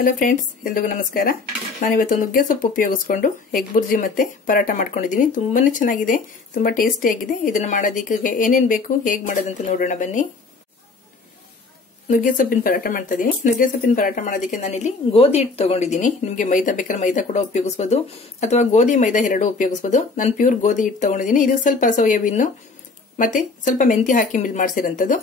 Hello friends, ಎಲ್ರಿಗೂ ನಮಸ್ಕಾರ. ನಾನು ಇವತ್ತು ನುಗ್ಗೆ ಸೊಪ್ಪು ಉಪಯೋಗಿಸಿಕೊಂಡು ಎಗ್ ಬುರ್ಜಿ ಮತ್ತೆ ಪರಾಟ ಮಾಡ್ಕೊಂಡಿದ್ದೀನಿ. ತುಂಬಾನೇ ಚೆನ್ನಾಗಿದೆ, ತುಂಬಾ ಟೇಸ್ಟಿ ಆಗಿದೆ. ಇದನ್ನ ಮಾಡೋದಕ್ಕೆ ಏನೇನು ಬೇಕು, ಹೇಗೆ ಮಾಡೋದಂತ ನೋಡೋಣ ಬನ್ನಿ. ನುಗ್ಗೆ ಸೊಪ್ಪಿನ ಪರಾಟ ಮಾಡ್ತಾ ಇದೀನಿ. ನುಗ್ಗೆ ಸೊಪ್ಪಿನ ಪರಾಟ ಮಾಡೋದಕ್ಕೆ ನಾನಿಲ್ಲಿ ಗೋಧಿ ಹಿಟ್ಟು ತಗೊಂಡಿದ್ದೀನಿ. ನಿಮಗೆ ಮೈದಾ ಬೇಕಾದ್ರೆ ಮೈದಾ ಕೂಡ ಉಪಯೋಗಿಸಬಹುದು ಅಥವಾ ಗೋಧಿ ಮೈದಾ ಎರಡೂ ಉಪಯೋಗಿಸಬಹುದು. ನಾನು ಪ್ಯೂರ್ ಗೋಧಿ ಹಿಟ್ಟು ತಗೊಂಡಿದ್ದೀನಿ. ಇದು ಸ್ವಲ್ಪ ಸೋಯಾಬೀನ್ ಮತ್ತೆ ಸ್ವಲ್ಪ ಮೆಂತಿ ಹಾಕಿ ಮಿಲ್ ಮಾಡಿಸಿರೋಂಥದ್ದು.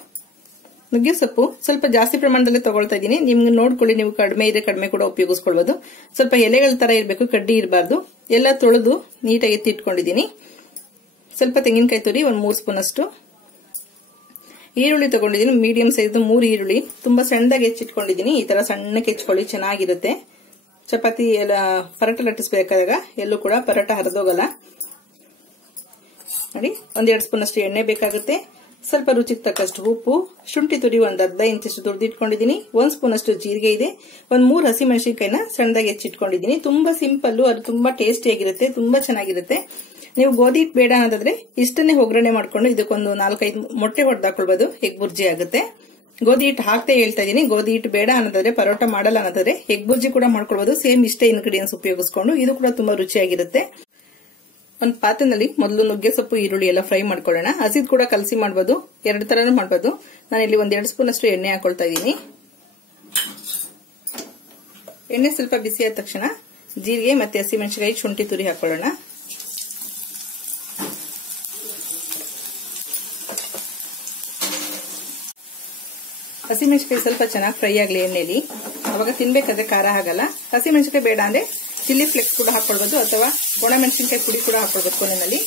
ನುಗ್ಗೆ ಸೊಪ್ಪು ಸ್ವಲ್ಪ ಜಾಸ್ತಿ ಪ್ರಮಾಣದಲ್ಲಿ ತಗೊಳ್ತಾ ಇದ್ದೀನಿ. ನಿಮ್ಗೆ ನೋಡ್ಕೊಳ್ಳಿ, ನೀವು ಕಡಿಮೆ ಇದ್ರೆ ಕಡಿಮೆ ಕೂಡ ಉಪಯೋಗಿಸ್ಕೊಳ್ಬಹುದು. ಸ್ವಲ್ಪ ಎಲೆಗಳ ತರ ಇರಬೇಕು, ಕಡ್ಡಿ ಇರಬಾರ್ದು. ಎಲ್ಲ ತೊಳೆದು ನೀಟಾಗಿ ಎತ್ತಿಟ್ಕೊಂಡಿದ್ದೀನಿ. ಸ್ವಲ್ಪ ತೆಂಗಿನಕಾಯಿ ತುರಿ, ಒಂದು 3 ಸ್ಪೂನ್ ಅಷ್ಟು. ಈರುಳ್ಳಿ ತಗೊಂಡಿದ್ದೀನಿ, ಮೀಡಿಯಂ ಸೈಜ್ 3 ಈರುಳ್ಳಿ. ತುಂಬಾ ಸಣ್ಣದಾಗಿ ಹೆಚ್ಚಿಟ್ಕೊಂಡಿದ್ದೀನಿ. ಈ ತರ ಸಣ್ಣಕ್ಕೆ ಹೆಚ್ಚಿಕೊಳ್ಳಿ, ಚೆನ್ನಾಗಿರುತ್ತೆ. ಚಪಾತಿ ಎಲ್ಲ ಪರಾಟ ಲಟ್ಟಿಸಬೇಕಾದಾಗ ಎಲ್ಲೂ ಕೂಡ ಪರಾಟ ಹರಿದೋಗಲ್ಲ. ನೋಡಿ, 1-2 ಸ್ಪೂನ್ ಅಷ್ಟು ಎಣ್ಣೆ ಬೇಕಾಗುತ್ತೆ. ಸ್ವಲ್ಪ ರುಚಿಗೆ ತಕ್ಕಷ್ಟು ಉಪ್ಪು, ಶುಂಠಿ ತುರಿ ಒಂದು ಅರ್ಧ ಇಂಚಷ್ಟು ತುರಿದಿಟ್ಕೊಂಡಿದ್ದೀನಿ. 1 ಸ್ಪೂನ್ ಅಷ್ಟು ಜೀರಿಗೆ ಇದೆ. 3 ಹಸಿಮೆಣಸಿನಕಾಯಿನ ಸಣ್ಣದಾಗಿ ಹೆಚ್ಚಿಟ್ಕೊಂಡಿದ್ದೀನಿ. ತುಂಬಾ ಸಿಂಪಲ್, ಅದು ತುಂಬಾ ಟೇಸ್ಟಿ ಆಗಿರುತ್ತೆ, ತುಂಬಾ ಚೆನ್ನಾಗಿರುತ್ತೆ. ನೀವು ಗೋಧಿ ಹಿಟ್ಟು ಬೇಡ ಅನ್ನೋದಾದ್ರೆ ಇಷ್ಟನ್ನೇ ಒಗ್ಗರಣೆ ಮಾಡ್ಕೊಂಡು ಇದಕ್ಕೊಂದು 4-5 ಮೊಟ್ಟೆ ಹೊಡೆದಾಕೊಳ್ಬಹುದು, ಎಗ್ ಬುರ್ಜಿ ಆಗುತ್ತೆ. ಗೋಧಿ ಹಿಟ್ಟು ಹಾಕ್ತಾ ಹೇಳ್ತಾ ಇದೀನಿ. ಗೋಧಿ ಹಿಟ್ಟು ಬೇಡ ಅನ್ನೋದಾದ್ರೆ, ಪರೋಟ ಮಾಡಲ್ಲ ಅನ್ನೋದಾದ್ರೆ ಎಗ್ ಬುರ್ಜಿ ಕೂಡ ಮಾಡ್ಕೊಳ್ಬಹುದು. ಸೇಮ್ ಇಷ್ಟೇ ಇಂಗ್ರೀಡಿಯೆಂಟ್ಸ್ ಉಪಯೋಗಿಸ್ಕೊಂಡು ಇದು ಕೂಡ ತುಂಬಾ ರುಚಿಯಾಗಿರುತ್ತೆ. ಒಂದು ಪಾತ್ರೆನಲ್ಲಿ ಮೊದಲು ನುಗ್ಗೆ ಸೊಪ್ಪು, ಈರುಳ್ಳಿ ಎಲ್ಲ ಫ್ರೈ ಮಾಡ್ಕೊಳ್ಳೋಣ. ಹಸಿದ್ ಕೂಡ ಕಲಸಿ ಮಾಡಬಹುದು, 2 ತರನೂ ಮಾಡಬಹುದು. ನಾನಿಲ್ಲಿ 1-2 ಸ್ಪೂನ್ ಅಷ್ಟು ಎಣ್ಣೆ ಹಾಕೊಳ್ತಾ ಇದ್ದೀನಿ. ಎಣ್ಣೆ ಸ್ವಲ್ಪ ಬಿಸಿ ಆದ ತಕ್ಷಣ ಜೀರಿಗೆ ಮತ್ತೆ ಹಸಿಮೆಣಸಿನಕಾಯಿ, ಶುಂಠಿ ತುರಿ ಹಾಕೊಳ್ಳೋಣ. ಹಸಿಮೆಣಸಿನಕಾಯಿ ಸ್ವಲ್ಪ ಚೆನ್ನಾಗಿ ಫ್ರೈ ಆಗಲಿ ಎಣ್ಣೆಲಿ. ಅವಾಗ ತಿನ್ಬೇಕಾದ್ರೆ ಖಾರ ಆಗಲ್ಲ. ಹಸಿಮೆಣಸಿನಕಾಯಿ ಬೇಡ ಅಂದ್ರೆ ಚಿಲ್ಲಿ ಫ್ಲೆಕ್ಸ್ ಕೂಡ ಹಾಕೊಳ್ಬಹುದು ಅಥವಾ ಒಣಮೆಣಸಿನಕಾಯಿ ಪುಡಿ ಕೂಡ ಹಾಕೊಳ್ಬೇಕು. ಕೊನೆಯಲ್ಲಿ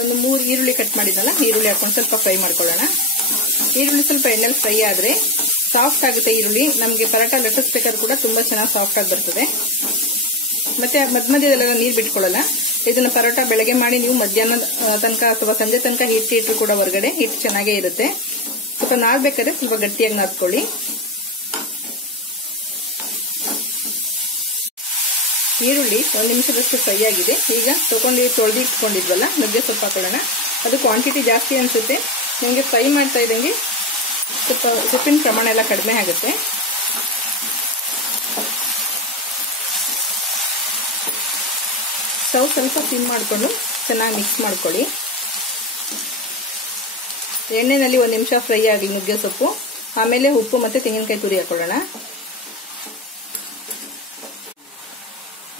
ಒಂದು 3 ಈರುಳ್ಳಿ ಕಟ್ ಮಾಡಿದ್ನಲ್ಲ, ಈರುಳ್ಳಿ ಹಾಕೊಂಡು ಸ್ವಲ್ಪ ಫ್ರೈ ಮಾಡ್ಕೊಳ್ಳೋಣ. ಈರುಳ್ಳಿ ಸ್ವಲ್ಪ ಎಣ್ಣೆಲಿ ಫ್ರೈ ಆದ್ರೆ ಸಾಫ್ಟ್ ಆಗುತ್ತೆ ಈರುಳ್ಳಿ. ನಮಗೆ ಪರಾಟ ಲಟ್ಟಿಸ್ಬೇಕಾದ್ರೂ ಕೂಡ ತುಂಬಾ ಚೆನ್ನಾಗಿ ಸಾಫ್ಟ್ ಆಗಿ ಬರ್ತದೆ. ಮತ್ತೆ ಮಧ್ಯದಲ್ಲೆಲ್ಲ ನೀರು ಬಿಟ್ಕೊಳ್ಳಲ್ಲ. ಇದನ್ನ ಪರೋಟ ಬೆಳಗ್ಗೆ ಮಾಡಿ ನೀವು ಮಧ್ಯಾಹ್ನ ತನಕ ಅಥವಾ ಸಂಜೆ ತನಕ ಹಿಟ್ಟಿಟ್ರು ಕೂಡ ಹೊರಗಡೆ ಹಿಟ್ಟು ಚೆನ್ನಾಗೇ ಇರುತ್ತೆ. ಸ್ವಲ್ಪ ನಾದ್ಬೇಕಾದ್ರೆ ಸ್ವಲ್ಪ ಗಟ್ಟಿಯಾಗಿ ನಾದ್ಕೊಳ್ಳಿ. ಈರುಳ್ಳಿ 1 ನಿಮಿಷದಷ್ಟು ಫ್ರೈ ಆಗಿದೆ. ಈಗ ತೊಳೆದಿಟ್ಕೊಂಡಿದ್ವಲ್ಲ ನುಗ್ಗೆ ಸೊಪ್ಪು ಹಾಕೊಳ್ಳೋಣ. ಅದು ಕ್ವಾಂಟಿಟಿ ಜಾಸ್ತಿ ಅನ್ಸುತ್ತೆ. ನಿಮಗೆ ಫ್ರೈ ಮಾಡ್ತಾ ಇದ್ದಂಗೆ ಸ್ವಲ್ಪ ಸೊಪ್ಪಿನ ಪ್ರಮಾಣ ಎಲ್ಲ ಕಡಿಮೆ ಆಗುತ್ತೆ. ಸ್ಟವ್ ಸ್ವಲ್ಪ ಸಿಮ್ ಮಾಡಿಕೊಂಡು ಚೆನ್ನಾಗಿ ಮಿಕ್ಸ್ ಮಾಡ್ಕೊಳ್ಳಿ. ಎಣ್ಣೆನಲ್ಲಿ 1 ನಿಮಿಷ ಫ್ರೈ ಆಗಲಿ ನುಗ್ಗೆ ಸೊಪ್ಪು. ಆಮೇಲೆ ಉಪ್ಪು ಮತ್ತೆ ತೆಂಗಿನಕಾಯಿ ತುರಿ ಹಾಕೊಳ್ಳೋಣ.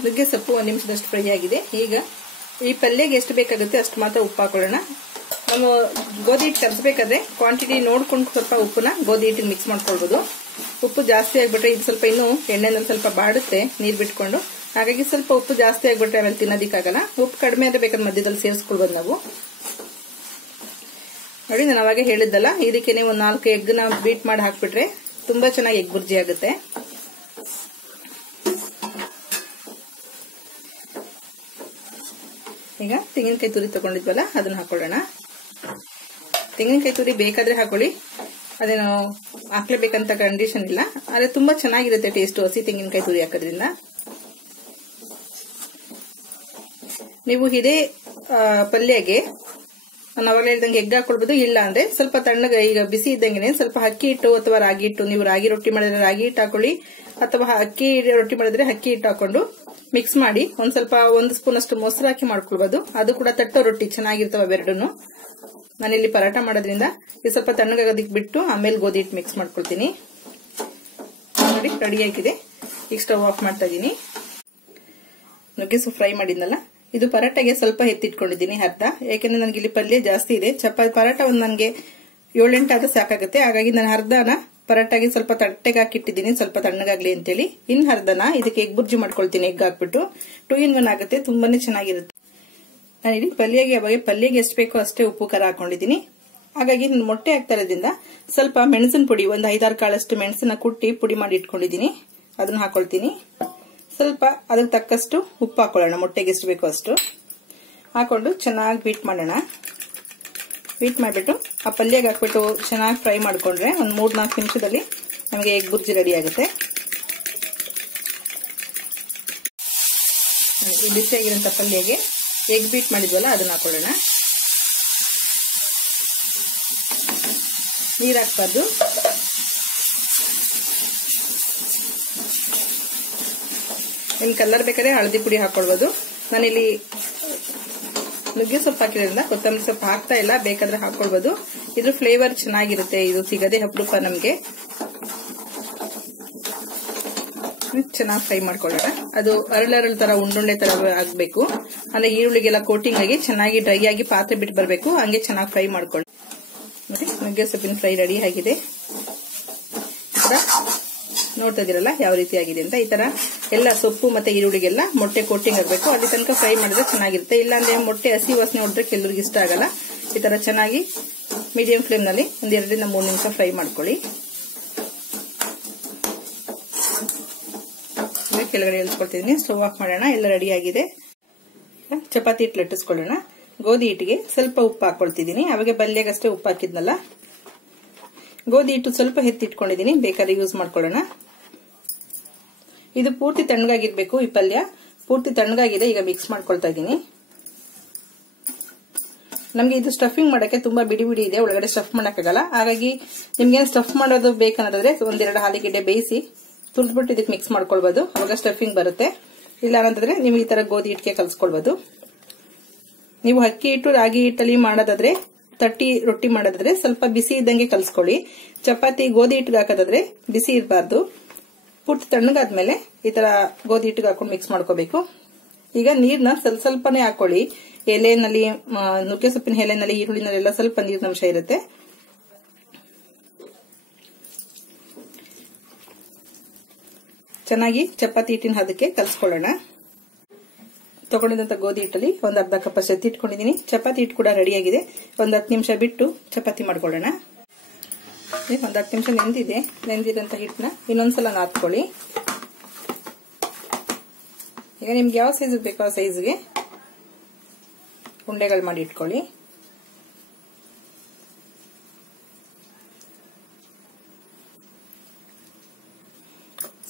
ನುಗ್ಗೆ ಸೊಪ್ಪು 1 ನಿಮಿಷದಷ್ಟು ಫ್ರೈ ಆಗಿದೆ. ಈಗ ಈ ಪಲ್ಯಗೆ ಎಷ್ಟು ಬೇಕಾಗುತ್ತೆ ಅಷ್ಟು ಮಾತ್ರ ಉಪ್ಪು ಹಾಕೊಳ್ಳೋಣ. ನಾವು ಗೋಧಿ ಹಿಟ್ಟು ಕಲಸಬೇಕಾದ್ರೆ ಕ್ವಾಂಟಿಟಿ ನೋಡ್ಕೊಂಡು ಸ್ವಲ್ಪ ಉಪ್ಪನ್ನ ಗೋಧಿ ಹಿಟ್ಟಿಗೆ ಮಿಕ್ಸ್ ಮಾಡ್ಕೊಳ್ಬಹುದು. ಉಪ್ಪು ಜಾಸ್ತಿ ಆಗ್ಬಿಟ್ರೆ ಇದು ಸ್ವಲ್ಪ ಇನ್ನೂ ಎಣ್ಣೆನಲ್ಲಿ ಸ್ವಲ್ಪ ಬಾಡುತ್ತೆ ನೀರು ಬಿಟ್ಕೊಂಡು. ಹಾಗಾಗಿ ಸ್ವಲ್ಪ ಉಪ್ಪು ಜಾಸ್ತಿ ಆಗ್ಬಿಟ್ರೆ ಆಮೇಲೆ ತಿನ್ನೋದಿಕ್ಕಾಗಲ್ಲ. ಉಪ್ಪು ಕಡಿಮೆ ಆದ್ರೆ ಬೇಕಾದ್ರೆ ಮಧ್ಯದಲ್ಲಿ ಸೇರಿಸ್ಕೊಳ್ಬಹುದು ನಾವು. ನೋಡಿ, ನಾನು ಅವಾಗೆ ಹೇಳಿದ್ದಲ್ಲ, ಇದಕ್ಕೆ ನೀವು 4 ಎಗ್ನ ಬೀಟ್ ಮಾಡಿ ಹಾಕ್ಬಿಟ್ರೆ ತುಂಬಾ ಚೆನ್ನಾಗಿ ಎಗ್ ಬುರ್ಜಿ ಆಗುತ್ತೆ. ಈಗ ತೆಂಗಿನಕಾಯಿ ತುರಿ ತಗೊಂಡಿದ್ವಲ್ಲ ಅದನ್ನ ಹಾಕೊಳ್ಳೋಣ. ತೆಂಗಿನಕಾಯಿ ತುರಿ ಬೇಕಾದ್ರೆ ಹಾಕೊಳ್ಳಿ, ಅದೇನು ಹಾಕ್ಲೇಬೇಕಂತ ಕಂಡೀಷನ್ ಇಲ್ಲ. ಆದ್ರೆ ತುಂಬಾ ಚೆನ್ನಾಗಿರುತ್ತೆ ಟೇಸ್ಟ್ ಹಸಿ ತೆಂಗಿನಕಾಯಿ ತುರಿ ಹಾಕೋದ್ರಿಂದ. ನೀವು ಇದೇ ಪಲ್ಯಗೆ ನಾನು ಅವಾಗಲೇ ಹೇಳ್ದಂಗೆ ಎಗ್ ಹಾಕೊಳ್ಬಹುದು. ಇಲ್ಲ ಅಂದ್ರೆ ಸ್ವಲ್ಪ ತಣ್ಣಗೆ ಈಗ ಬಿಸಿ ಇದ್ದಂಗೆ ಸ್ವಲ್ಪ ಅಕ್ಕಿ ಹಿಟ್ಟು ಅಥವಾ ರಾಗಿ ಹಿಟ್ಟು, ನೀವು ರಾಗಿ ರೊಟ್ಟಿ ಮಾಡಿದ್ರೆ ರಾಗಿ ಹಿಟ್ಟು ಹಾಕೊಳ್ಳಿ ಅಥವಾ ಅಕ್ಕಿ ರೊಟ್ಟಿ ಮಾಡಿದ್ರೆ ಅಕ್ಕಿ ಹಿಟ್ಟು ಹಾಕೊಂಡು ಮಿಕ್ಸ್ ಮಾಡಿ ಒಂದ್ ಸ್ವಲ್ಪ 1 ಸ್ಪೂನ್ ಅಷ್ಟು ಮೊಸರು ಹಾಕಿ ಮಾಡ್ಕೊಳ್ಬಹುದು. ಅದು ಕೂಡ ತಟ್ಟೋ ರೊಟ್ಟಿ ಚೆನ್ನಾಗಿರ್ತವೆ ಅವೆರಡನ್ನು. ನಾನಿಲ್ಲಿ ಪರಾಟ ಮಾಡೋದ್ರಿಂದ ಇದು ಸ್ವಲ್ಪ ತಣ್ಣಗಾಗೋದಿಕ್ ಬಿಟ್ಟು ಆಮೇಲೆ ಗೋಧಿ ಹಿಟ್ಟು ಮಿಕ್ಸ್ ಮಾಡ್ಕೊಳ್ತೀನಿ. ನೋಡಿ, ರೆಡಿ ಆಗಿದೆ. ಈಗ ಸ್ಟವ್ ಆಫ್ ಮಾಡ್ತಾ ಇದೀನಿ. ನುಗ್ಗೆ ಸೊಪ್ಪು ಫ್ರೈ ಮಾಡಿದ್ನಲ್ಲ, ಇದು ಪರಾಟಗೆ ಸ್ವಲ್ಪ ಎತ್ತಿಟ್ಕೊಂಡಿದ್ದೀನಿ ಅರ್ಧ. ಯಾಕೆಂದ್ರೆ ನನಗೆ ಇಲ್ಲಿ ಪಲ್ಯ ಜಾಸ್ತಿ ಇದೆ. ಪರಾಟ ಒಂದು ನನಗೆ 7-8 ಆದ್ರೆ ಸಾಕಾಗುತ್ತೆ. ಹಾಗಾಗಿ ನಾನು ಅರ್ಧನ ಪರಾಟಾಗಿ ಸ್ವಲ್ಪ ತಟ್ಟೆಗೆ ಹಾಕಿಟ್ಟಿದ್ದೀನಿ, ಸ್ವಲ್ಪ ತಣ್ಣಗಾಗ್ಲಿ ಅಂತೇಳಿ. ಇನ್ನು ಅರ್ಧನ ಇದಕ್ಕೆ ಎಗ್ ಬುರ್ಜಿ ಮಾಡ್ಕೊಳ್ತೀನಿ. ಎಗ್ ಹಾಕ್ಬಿಟ್ಟು 2 in 1 ಆಗುತ್ತೆ, ತುಂಬಾನೇ ಚೆನ್ನಾಗಿರುತ್ತೆ. ನಾನಿಲ್ಲಿ ಪಲ್ಯಗೆ ಎಷ್ಟು ಬೇಕೋ ಅಷ್ಟೇ ಉಪ್ಪು ಖಾರ ಹಾಕೊಂಡಿದ್ದೀನಿ. ಹಾಗಾಗಿ ನಾನು ಮೊಟ್ಟೆ ಹಾಕ್ತಾ ಇರೋದ್ರಿಂದ ಸ್ವಲ್ಪ ಮೆಣಸಿನ ಪುಡಿ, ಒಂದು 5-6 ಕಾಳಷ್ಟು ಮೆಣಸನ್ನ ಕುಟ್ಟಿ ಪುಡಿ ಮಾಡಿ ಇಟ್ಕೊಂಡಿದ್ದೀನಿ, ಅದನ್ನ ಹಾಕೊಳ್ತೀನಿ. ಸ್ವಲ್ಪ ಅದಕ್ಕೆ ತಕ್ಕಷ್ಟು ಉಪ್ಪು ಹಾಕೊಳ್ಳೋಣ. ಮೊಟ್ಟೆಗೆ ಎಷ್ಟು ಬೇಕೋ ಅಷ್ಟು ಹಾಕೊಂಡು ಚೆನ್ನಾಗಿ ಬೀಟ್ ಮಾಡೋಣ. ಬೀಟ್ ಮಾಡಿಬಿಟ್ಟು ಆ ಪಲ್ಯಗೆ ಹಾಕ್ಬಿಟ್ಟು ಚೆನ್ನಾಗಿ ಫ್ರೈ ಮಾಡ್ಕೊಂಡ್ರೆ ಒಂದು 3-4 ನಿಮಿಷದಲ್ಲಿ ನಮಗೆ ಎಗ್ ಬುರ್ಜಿ ರೆಡಿ ಆಗುತ್ತೆ. ಈ ಬಿಸಿಯಾಗಿರೋಂಥ ಪಲ್ಯಗೆ ಎಗ್ ಬೀಟ್ ಮಾಡಿದ್ವಲ್ಲ ಅದನ್ನ ಹಾಕೊಳ್ಳೋಣ. ನೀರು ಹಾಕ್ಬಾರ್ದು. ನಿಮ್ ಕಲರ್ ಬೇಕಾದ್ರೆ ಹಳದಿ ಪುಡಿ ಹಾಕೊಳ್ಬಹುದು. ನಾನಿಲ್ಲಿ ನುಗ್ಗೆ ಸೊಪ್ಪು ಹಾಕಿರೋದ್ರಿಂದ ಕೊತ್ತಂಬರಿ ಸೊಪ್ಪು ಹಾಕ್ತಾ ಇಲ್ಲ, ಬೇಕಾದ್ರೆ ಹಾಕೊಳ್ಬಹುದು. ಇದ್ರ ಫ್ಲೇವರ್ ಚೆನ್ನಾಗಿರುತ್ತೆ, ಇದು ಸಿಗದೆ ಅಪರೂಪ ನಮ್ಗೆ. ಚೆನ್ನಾಗಿ ಫ್ರೈ ಮಾಡ್ಕೊಳ್ಳೋಣ. ಅದು ಅರಳರಳು ತರ ಉಂಡುಂಡೆ ತರ ಆಗ್ಬೇಕು, ಅಂದ್ರೆ ಈರುಳ್ಳಿಗೆಲ್ಲ ಕೋಟಿಂಗ್ ಆಗಿ ಚೆನ್ನಾಗಿ ಡ್ರೈ ಆಗಿ ಪಾತ್ರೆ ಬಿಟ್ಟು ಬರಬೇಕು, ಹಂಗೆ ಚೆನ್ನಾಗಿ ಫ್ರೈ ಮಾಡ್ಕೊಳ್ಳಿ. ನೋಡಿ ನುಗ್ಗೆ ಸೊಪ್ಪಿನ ಫ್ರೈ ರೆಡಿ ಆಗಿದೆ. ನೋಡ್ತಾ ಇದೀರಲ್ಲ ಯಾವ ರೀತಿ ಆಗಿದೆ ಅಂತ. ಈ ತರ ಎಲ್ಲ ಸೊಪ್ಪು ಮತ್ತೆ ಈರುಳ್ಳಿಗೆಲ್ಲ ಮೊಟ್ಟೆ ಕೋಟಿಂಗ್ ಆಗಬೇಕು, ಅಲ್ಲಿ ತನಕ ಫ್ರೈ ಮಾಡಿದ್ರೆ ಚೆನ್ನಾಗಿರುತ್ತೆ. ಇಲ್ಲಾಂದ್ರೆ ಮೊಟ್ಟೆ ಹಸಿ ವಾಸನೆ ಹೊಡೆದ್ರೆ ಕೆಲವ್ರಿಗೆ ಇಷ್ಟ ಆಗಲ್ಲ. ಈ ತರ ಚೆನ್ನಾಗಿ ಮೀಡಿಯಂ ಫ್ಲೇಮ್ ನಲ್ಲಿ ಒಂದ್ 2 ರಿಂದ 3 ನಿಮಿಷ ಫ್ರೈ ಮಾಡ್ಕೊಳ್ಳಿ. ಕೆಳಗಡೆ ಇಳಿಸ್ಕೊಳ್ತಿದೀನಿ. ಸ್ಟವ್ ಆಫ್ ಮಾಡೋಣ. ಎಲ್ಲ ರೆಡಿ ಆಗಿದೆ. ಚಪಾತಿ ಹಿಟ್ಟು ಲಟ್ಟಿಸ್ಕೊಳ್ಳೋಣ. ಗೋಧಿ ಹಿಟ್ಟಿಗೆ ಸ್ವಲ್ಪ ಉಪ್ಪು ಹಾಕೊಳ್ತಿದ್ದೀನಿ. ಅವಾಗ ಬಲ್ಲೆಗಷ್ಟೇ ಉಪ್ಪು ಹಾಕಿದ್ನಲ್ಲ. ಗೋಧಿ ಹಿಟ್ಟು ಸ್ವಲ್ಪ ಎತ್ತಿಟ್ಕೊಂಡಿದ್ದೀನಿ, ಬೇಕಾದ್ರೆ ಯೂಸ್ ಮಾಡ್ಕೊಳ್ಳೋಣ. ಇದು ಪೂರ್ತಿ ತಣ್ಣಗಾಗಿರ್ಬೇಕು. ಈ ಪಲ್ಯ ಪೂರ್ತಿ ತಣ್ಣಗಾಗಿದೆ. ಈಗ ಮಿಕ್ಸ್ ಮಾಡ್ಕೊಳ್ತಾ ಇದ್ದೀನಿ. ನಮ್ಗೆ ಇದು ಸ್ಟಫಿಂಗ್ ಮಾಡಕ್ಕೆ ತುಂಬಾ ಬಿಡಿ ಬಿಡಿ ಇದೆ, ಒಳಗಡೆ ಸ್ಟಫ್ ಮಾಡಕ್ಕಾಗಲ್ಲ. ಹಾಗಾಗಿ ನಿಮ್ಗೆ ಸ್ಟಫ್ ಮಾಡೋದು ಬೇಕನ್ನೋದಾದ್ರೆ 1-2 ಆಲೂಗೆಡ್ಡೆ ಬೇಯಿಸಿ ತುರ್ದ್ಬಿಟ್ಟು ಇದಕ್ಕೆ ಮಿಕ್ಸ್ ಮಾಡ್ಕೊಳ್ಬಹುದು, ಅವಾಗ ಸ್ಟಫಿಂಗ್ ಬರುತ್ತೆ. ಇಲ್ಲ ಅಂತಂದ್ರೆ ನೀವು ಈ ತರ ಗೋಧಿ ಹಿಟ್ಟಿಗೆ ಕಲ್ಸ್ಕೊಳ್ಬಹುದು. ನೀವು ಅಕ್ಕಿ ಹಿಟ್ಟು ರಾಗಿ ಹಿಟ್ಟಲ್ಲಿ ಮಾಡೋದಾದ್ರೆ, ತಟ್ಟಿ ರೊಟ್ಟಿ ಮಾಡೋದಾದ್ರೆ ಸ್ವಲ್ಪ ಬಿಸಿ ಇದ್ದಂಗೆ ಕಲ್ಸ್ಕೊಳ್ಳಿ. ಚಪಾತಿ ಗೋಧಿ ಹಿಟ್ಟಿಗೆ ಹಾಕೋದಾದ್ರೆ ಬಿಸಿ ಇರಬಾರ್ದು. ಪೂರ್ತಿ ತಣ್ಣಗಾದ್ಮೇಲೆ ಈ ತರ ಗೋಧಿ ಹಿಟ್ಟಿಗೆ ಹಾಕೊಂಡು ಮಿಕ್ಸ್ ಮಾಡ್ಕೋಬೇಕು. ಈಗ ನೀರ್ನ ಸ್ವಲ್ಪನೇ ಹಾಕೊಳ್ಳಿ. ಎಲೆನಲ್ಲಿ ನುಗ್ಗೆ ಸೊಪ್ಪಿನ ಎಲೆನಲ್ಲಿ ಈರುಳ್ಳಿನಲ್ಲೆಲ್ಲ ಸ್ವಲ್ಪ ನೀರಿನಂಶ ಇರುತ್ತೆ. ಚೆನ್ನಾಗಿ ಚಪಾತಿ ಹಿಟ್ಟಿನ ಹದಕ್ಕೆ ಕಲ್ಸ್ಕೊಳ್ಳೋಣ. ತಗೊಂಡಿದ್ದಂತ ಗೋಧಿ ಹಿಟ್ಟಲ್ಲಿ ಒಂದು ಅರ್ಧ ಕಪ್ ಅಷ್ಟು ಎತ್ತಿಟ್ಕೊಂಡಿದ್ದೀನಿ. ಚಪಾತಿ ಹಿಟ್ಟು ಕೂಡ ರೆಡಿ ಆಗಿದೆ. ಒಂದು 10 ನಿಮಿಷ ಬಿಟ್ಟು ಚಪಾತಿ ಮಾಡ್ಕೊಳ್ಳೋಣ. ಒಂದು 10 ನಿಮಿಷ ನೆಂದಿದೆ. ನೆಂದಿರಂತ ಹಿಟ್ಟನ್ನ ಇನ್ನೊಂದ್ಸಲ ನಾದ್ಕೊಳ್ಳಿ. ಈಗ ನಿಮ್ಗೆ ಯಾವ ಸೈಜ್ ಬೇಕೋ ಆ ಸೈಜ್ಗೆ ಉಂಡೆಗಳು ಮಾಡಿ ಇಟ್ಕೊಳ್ಳಿ.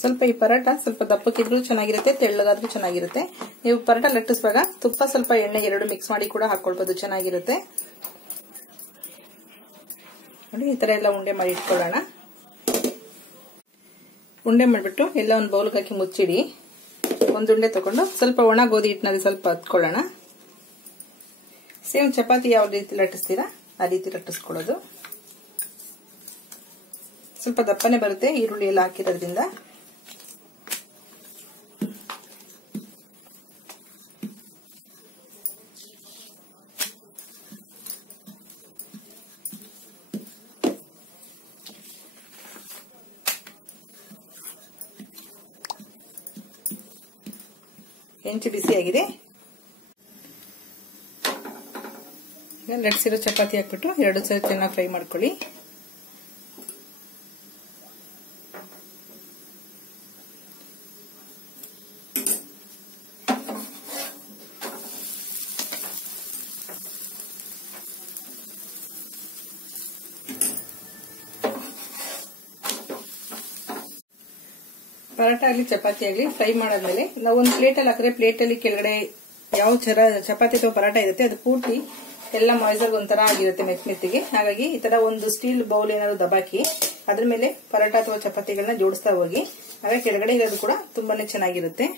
ಸ್ವಲ್ಪ ಈ ಪರಾಟ ಸ್ವಲ್ಪ ದಪ್ಪಕ್ಕಿದ್ರೂ ಚೆನ್ನಾಗಿರುತ್ತೆ, ತೆಳ್ಳಗಾದ್ರೂ ಚೆನ್ನಾಗಿರುತ್ತೆ. ನೀವು ಪರಾಟ ಲಟ್ಟಿಸುವಾಗ ತುಪ್ಪ ಸ್ವಲ್ಪ ಎಣ್ಣೆ 2 ಮಿಕ್ಸ್ ಮಾಡಿ ಕೂಡ ಹಾಕೊಳ್ಬಹುದು, ಚೆನ್ನಾಗಿರುತ್ತೆ. ನೋಡಿ ಈ ತರ ಎಲ್ಲ ಉಂಡೆ ಮಾಡಿ ಇಟ್ಕೊಳ್ಳೋಣ. ಉಂಡೆ ಮಾಡಿಬಿಟ್ಟು ಎಲ್ಲ ಒಂದು ಬೌಲ್ಗೆ ಹಾಕಿ ಮುಚ್ಚಿಡಿ. ಒಂದು ಉಂಡೆ ತಗೊಂಡು ಸ್ವಲ್ಪ ಒಣ ಗೋಧಿ ಹಿಟ್ಟಿನಲ್ಲಿ ಸ್ವಲ್ಪ ಹತ್ಕೊಳ್ಳೋಣ. ಸೇಮ್ ಚಪಾತಿ ಯಾವ ರೀತಿ ಲಟ್ಟಿಸ್ತೀರಾ ಆ ರೀತಿ ಲಟ್ಟಿಸ್ಕೊಳ್ಳೋದು. ಸ್ವಲ್ಪ ದಪ್ಪನೆ ಬರುತ್ತೆ ಈರುಳ್ಳಿ ಎಲ್ಲ ಹಾಕಿರೋದ್ರಿಂದ. ಹೆಂಚು ಬಿಸಿಯಾಗಿದೆ. ಲಟ್ಸಿರೋ ಚಪಾತಿ ಹಾಕ್ಬಿಟ್ಟು 2 ಸರಿ ಚೆನ್ನಾಗಿ ಫ್ರೈ ಮಾಡ್ಕೊಳ್ಳಿ. ಪರಾಟ ಆಗ್ಲಿ ಚಪಾತಿ ಆಗ್ಲಿ ಫ್ರೈ ಮಾಡಾದ್ಮೇಲೆ ನಾವು ಒಂದು ಪ್ಲೇಟಲ್ಲಿ ಹಾಕಿದ್ರೆ ಪ್ಲೇಟಲ್ಲಿ ಕೆಳಗಡೆ ಯಾವ ಚಪಾತಿ ಅಥವಾ ಪರಾಟ ಇರುತ್ತೆ ಅದು ಪೂರ್ತಿ ಎಲ್ಲ ಮಾಯ್ಸರ್ ಒಂಥರ ಆಗಿರುತ್ತೆ ಮೆತ್ತಿಗೆ. ಹಾಗಾಗಿ ಈ ತರ ಒಂದು ಸ್ಟೀಲ್ ಬೌಲ್ ಏನಾದ್ರು ದಬಾಕಿ ಅದ್ರ ಮೇಲೆ ಪರಾಟ ಅಥವಾ ಚಪಾತಿಗಳನ್ನ ಜೋಡಿಸ್ತಾ ಹೋಗಿ, ಆಗ ಕೆಳಗಡೆ ಇರೋದು ಕೂಡ ತುಂಬಾನೇ ಚೆನ್ನಾಗಿರುತ್ತೆ.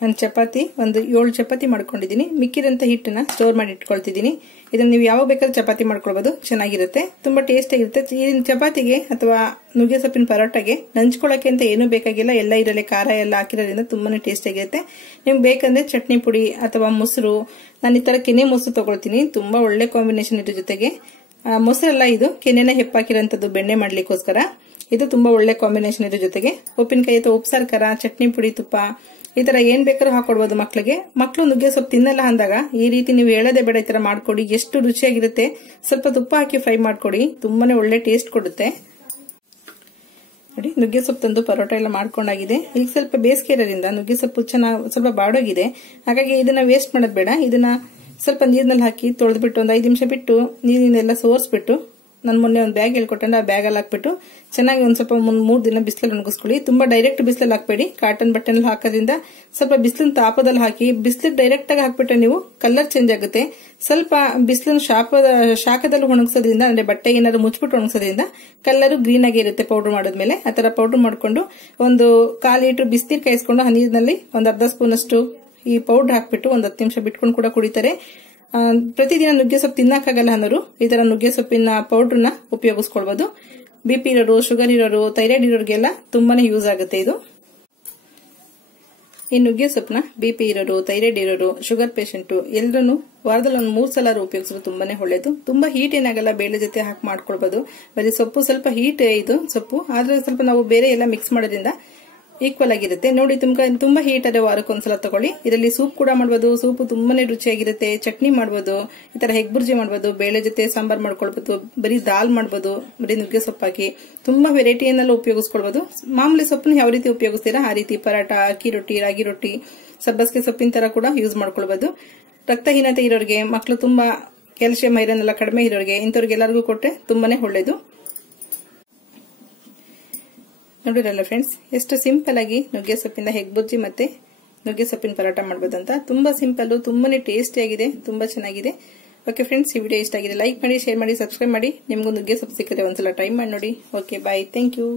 ನಾನು ಚಪಾತಿ ಒಂದು 7 ಚಪಾತಿ ಮಾಡ್ಕೊಂಡಿದ್ದೀನಿ. ಮಿಕ್ಕಿದಂತ ಹಿಟ್ಟನ್ನ ಸ್ಟೋರ್ ಮಾಡಿ ಇಟ್ಕೊಳ್ತಿದ್ದೀನಿ. ಇದನ್ನ ನೀವು ಯಾವಾಗ ಬೇಕಾದ್ರೂ ಚಪಾತಿ ಮಾಡ್ಕೊಳ್ಬಹುದು, ಚೆನ್ನಾಗಿರುತ್ತೆ, ತುಂಬಾ ಟೇಸ್ಟ್ ಆಗಿರುತ್ತೆ. ಈ ಚಪಾತಿಗೆ ಅಥವಾ ನುಗ್ಗೆ ಸೊಪ್ಪಿನ ಪರೋಟಾಗೆ ನಂಚ್ಕೊಳ್ಳೋಕೆ ಅಂತ ಏನೂ ಬೇಕಾಗಿಲ್ಲ, ಎಲ್ಲ ಇರಲಿ ಖಾರ ಎಲ್ಲ ಹಾಕಿರೋದ್ರಿಂದ ತುಂಬಾನೇ ಟೇಸ್ಟ್ ಆಗಿರುತ್ತೆ. ನಿಮ್ಗೆ ಬೇಕಂದ್ರೆ ಚಟ್ನಿ ಪುಡಿ ಅಥವಾ ಮೊಸರು, ನಾನು ಈ ತರ ಕೆನೆ ಮೊಸರು ತಗೊಳ್ತೀನಿ, ತುಂಬಾ ಒಳ್ಳೆ ಕಾಂಬಿನೇಷನ್ ಇದ್ರ ಜೊತೆಗೆ. ಮೊಸರಲ್ಲ, ಇದು ಕೆನೆನ ಹೆಪ್ಪಾಕಿರೋಂಥದ್ದು ಬೆಣ್ಣೆ ಮಾಡ್ಲಿಕ್ಕೋಸ್ಕರ. ಇದು ತುಂಬಾ ಒಳ್ಳೆ ಕಾಂಬಿನೇಷನ್ ಇದ್ರ ಜೊತೆಗೆ ಉಪ್ಪಿನಕಾಯಿ ಅಥವಾ ಉಪ್ಸಾರು ಖಾರ, ಚಟ್ನಿ ಪುಡಿ, ತುಪ್ಪ, ಈ ತರ ಏನ್ ಬೇಕಾದ್ರೂ ಹಾಕೊಡ್ಬೋದು ಮಕ್ಳಿಗೆ. ಮಕ್ಳು ನುಗ್ಗೆ ಸೊಪ್ಪು ತಿನ್ನಲ್ಲ ಅಂದಾಗ ಈ ರೀತಿ ನೀವು ಹೇಳೋದೇ ಬೇಡ, ಈ ತರ ಮಾಡ್ಕೊಡಿ, ಎಷ್ಟು ರುಚಿಯಾಗಿರುತ್ತೆ. ಸ್ವಲ್ಪ ತುಪ್ಪ ಹಾಕಿ ಫ್ರೈ ಮಾಡ್ಕೊಡಿ, ತುಂಬಾನೇ ಒಳ್ಳೆ ಟೇಸ್ಟ್ ಕೊಡುತ್ತೆ. ನೋಡಿ ನುಗ್ಗೆ ಸೊಪ್ಪು ತಂದು ಪರೋಟ ಎಲ್ಲ ಮಾಡ್ಕೊಂಡಾಗಿದೆ. ಈಗ ಸ್ವಲ್ಪ ಬೇಸಿಗೆ ಇರೋದ್ರಿಂದ ನುಗ್ಗೆ ಸೊಪ್ಪು ಚೆನ್ನಾಗಿ ಸ್ವಲ್ಪ ಬಾಡೋಗಿದೆ, ಹಾಗಾಗಿ ಇದನ್ನ ವೇಸ್ಟ್ ಮಾಡೋದು ಬೇಡ. ಇದನ್ನ ಸ್ವಲ್ಪ ನೀರಿನಲ್ಲಿ ಹಾಕಿ ತೊಳೆದ್ಬಿಟ್ಟು ಒಂದು 5 ನಿಮಿಷ ಬಿಟ್ಟು ನೀರಿನೆಲ್ಲ ಸೋರಿಸ್ಬಿಟ್ಟು ನಾನು ಮೊನ್ನೆ ಒಂದು ಬ್ಯಾಗ್ ಹೇಳ್ಕೊಟ್ಟೆ, ಆ ಬ್ಯಾಗಲ್ಲಿ ಹಾಕ್ಬಿಟ್ಟು ಚೆನ್ನಾಗಿ ಒಂದ್ ಸ್ವಲ್ಪ 3 ದಿನ ಬಿಸಿಲಲ್ಲಿ ಒಣಗಿಸ್ಕೊಳ್ಳಿ. ತುಂಬಾ ಡೈರೆಕ್ಟ್ ಬಿಸಿಲಲ್ಲಿ ಹಾಕಬೇಡಿ. ಕಾಟನ್ ಬಟ್ಟೆನಲ್ಲಿ ಹಾಕೋದ್ರಿಂದ ಸ್ವಲ್ಪ ಬಿಸಿಲಿನ ತಾಪದಲ್ಲಿ ಹಾಕಿ. ಬಿಸಿಲು ಡೈರೆಕ್ಟ್ ಆಗಿ ಹಾಕ್ಬಿಟ್ರೆ ನೀವು ಕಲರ್ ಚೇಂಜ್ ಆಗುತ್ತೆ. ಸ್ವಲ್ಪ ಬಿಸಿಲಿನ ಶಾಖದಲ್ಲಿ ಒಣಗಿಸೋದ್ರಿಂದ, ಅಂದ್ರೆ ಬಟ್ಟೆ ಏನಾದ್ರು ಮುಚ್ಚಿಬಿಟ್ಟು ಒಣಗಿಸೋದ್ರಿಂದ ಕಲರ್ ಗ್ರೀನ್ ಆಗಿ ಇರುತ್ತೆ. ಪೌಡರ್ ಮಾಡಿದ್ಮೇಲೆ ಆ ತರ ಪೌಡರ್ ಮಾಡ್ಕೊಂಡು ಒಂದು 1/4 ಲೀಟರ್ ಬಿಸಿನೀರು ಕಾಯಿಸ್ಕೊಂಡು ಆ ನೀರಿನಲ್ಲಿ ಒಂದು ಅರ್ಧ ಸ್ಪೂನ್ ಅಷ್ಟು ಈ ಪೌಡರ್ ಹಾಕ್ಬಿಟ್ಟು ಒಂದು 10 ನಿಮಿಷ ಬಿಟ್ಕೊಂಡು ಕೂಡ ಕುಡಿತಾರೆ. ಪ್ರತಿದಿನ ನುಗ್ಗೆ ಸೊಪ್ಪು ತಿನ್ನಕ್ಕಾಗಲ್ಲ ಅನ್ನೋರು ಈ ತರ ನುಗ್ಗೆ ಸೊಪ್ಪಿನ ಪೌಡರ್ನ ಉಪಯೋಗಿಸ್ಕೊಳ್ಬಹುದು. ಬಿಪಿ ಇರೋರು, ಶುಗರ್ ಇರೋರು, ಥೈರಾಯ್ಡ್ ಇರೋರಿಗೆಲ್ಲ ತುಂಬಾನೇ ಯೂಸ್ ಆಗುತ್ತೆ ಇದು. ಈ ನುಗ್ಗೆ ಸೊಪ್ಪನ್ನ ಬಿಪಿ ಇರೋರು, ಥೈರಾಯ್ಡ್ ಇರೋರು, ಶುಗರ್ ಪೇಷಂಟ್ ಎಲ್ಲರೂ ವಾರದಲ್ಲಿ ಒಂದು 3 ಸಲ ಉಪಯೋಗಿಸೋದು ತುಂಬಾನೇ ಒಳ್ಳೇದು. ತುಂಬಾ ಹೀಟ್ ಏನಾಗಲ್ಲ, ಬೇಳೆ ಜೊತೆ ಹಾಕಿ ಮಾಡ್ಕೊಳ್ಬಹುದು. ಬರೀ ಸೊಪ್ಪು ಸ್ವಲ್ಪ ಹೀಟ್ ಇದು ಸೊಪ್ಪು, ಆದ್ರೆ ಸ್ವಲ್ಪ ನಾವು ಬೇರೆ ಎಲ್ಲ ಮಿಕ್ಸ್ ಮಾಡೋದ್ರಿಂದ ಈಕ್ವಲ್ ಆಗಿರುತ್ತೆ. ನೋಡಿ, ತುಂಬಾ ಹೀಟ್ ಆದ್ರೆ ವಾರಕ್ಕೊಂದ್ಸಲ ತಗೊಳ್ಳಿ. ಇದರಲ್ಲಿ ಸೂಪ್ ಕೂಡ ಮಾಡಬಹುದು. ಸೂಪ್ ತುಂಬಾನೇ ರುಚಿಯಾಗಿರುತ್ತೆ. ಚಟ್ನಿ ಮಾಡಬಹುದು, ಈ ತರ ಹೆಗ್ ಬುರ್ಜಿ ಮಾಡಬಹುದು, ಬೇಳೆ ಜೊತೆ ಸಾಂಬಾರ್ ಮಾಡ್ಕೊಳ್ಬಹುದು, ಬರೀ ದಾಲ್ ಮಾಡಬಹುದು, ಬರೀ ನುಗ್ಗೆ ಸೊಪ್ಪು ಹಾಕಿ ತುಂಬಾ ವೆರೈಟಿಯನ್ನೆಲ್ಲ ಉಪಯೋಗಿಸ್ಕೊಳ್ಬಹುದು. ಮಾಮೂಲಿ ಸೊಪ್ಪನ್ನ ಯಾವ ರೀತಿ ಉಪಯೋಗಿಸ್ತೀರಾ ಆ ರೀತಿ ಪರಾಟ, ಅಕ್ಕಿ ರೊಟ್ಟಿ, ರಾಗಿ ರೊಟ್ಟಿ, ಸಬ್ಬಸಿಗೆ ಸೊಪ್ಪಿನ ತರ ಕೂಡ ಯೂಸ್ ಮಾಡ್ಕೊಳ್ಬಹುದು. ರಕ್ತಹೀನತೆ ಇರೋರಿಗೆ, ಮಕ್ಕಳು ತುಂಬಾ ಕ್ಯಾಲ್ಸಿಯಂ ಐರನ್ ಎಲ್ಲ ಕಡಿಮೆ ಇರೋರಿಗೆ, ಇಂಥವ್ರಿಗೆಲ್ಲರಿಗೂ ಕೊಟ್ಟರೆ ತುಂಬಾನೇ ಒಳ್ಳೇದು. ನೋಡಿರಲ್ಲ ಫ್ರೆಂಡ್ಸ್, ಎಷ್ಟು ಸಿಂಪಲ್ ಆಗಿ ನುಗ್ಗೆ ಸೊಪ್ಪಿಂದ ಹೆಗ್ ಬುರ್ಜಿ ಮತ್ತೆ ನುಗ್ಗೆ ಸೊಪ್ಪಿನ ಪರಾಟ ಮಾಡಬಹುದಂತ. ತುಂಬಾ ಸಿಂಪಲ್, ತುಂಬಾನೇ ಟೇಸ್ಟಿ ಆಗಿದೆ, ತುಂಬಾ ಚೆನ್ನಾಗಿದೆ. ಓಕೆ ಫ್ರೆಂಡ್ಸ್, ಈ ವಿಡಿಯೋ ಇಷ್ಟ ಆಗಿದೆ ಲೈಕ್ ಮಾಡಿ, ಶೇರ್ ಮಾಡಿ, ಸಬ್ಸ್ಕ್ರೈಬ್ ಮಾಡಿ. ನಿಮಗೂ ನುಗ್ಗೆ ಸೊಪ್ಪು ಸಿಕ್ಕಿದ್ರೆ ಒಂದ್ಸಲ ಟ್ರೈ ಮಾಡಿ ನೋಡಿ. Okay, bye, thank you.